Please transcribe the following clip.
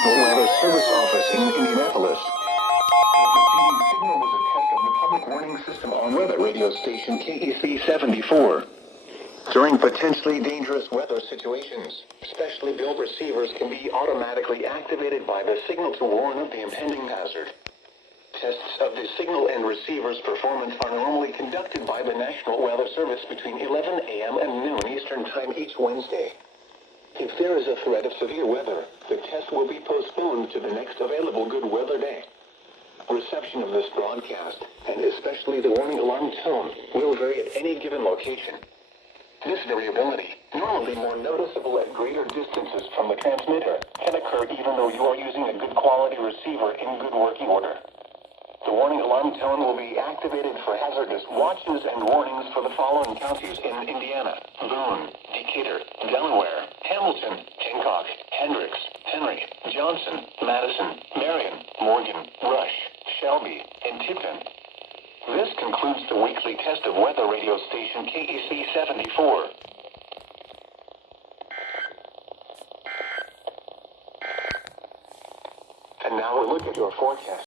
National Weather Service office in Indianapolis. The preceding signal was a test of the public warning system on weather radio station KEC74. During potentially dangerous weather situations, specially built receivers can be automatically activated by the signal to warn of the impending hazard. Tests of the signal and receiver's performance are normally conducted by the National Weather Service between 11 a.m. and noon Eastern Time each Wednesday. If there is a threat of severe weather, the test will be postponed to the next available good weather day. Reception of this broadcast, and especially the warning alarm tone, will vary at any given location. This variability, normally more noticeable at greater distances from the transmitter, can occur even though you are using a good quality receiver in good working order. The warning alarm tone will be activated for hazardous watches and warnings for the following counties in Indiana: Boone, Decatur, Delaware, Hamilton, Hancock, Hendricks, Henry, Johnson, Madison, Marion, Morgan, Rush, Shelby, and Tipton. This concludes the weekly test of weather radio station KEC74. And now a look at your forecast.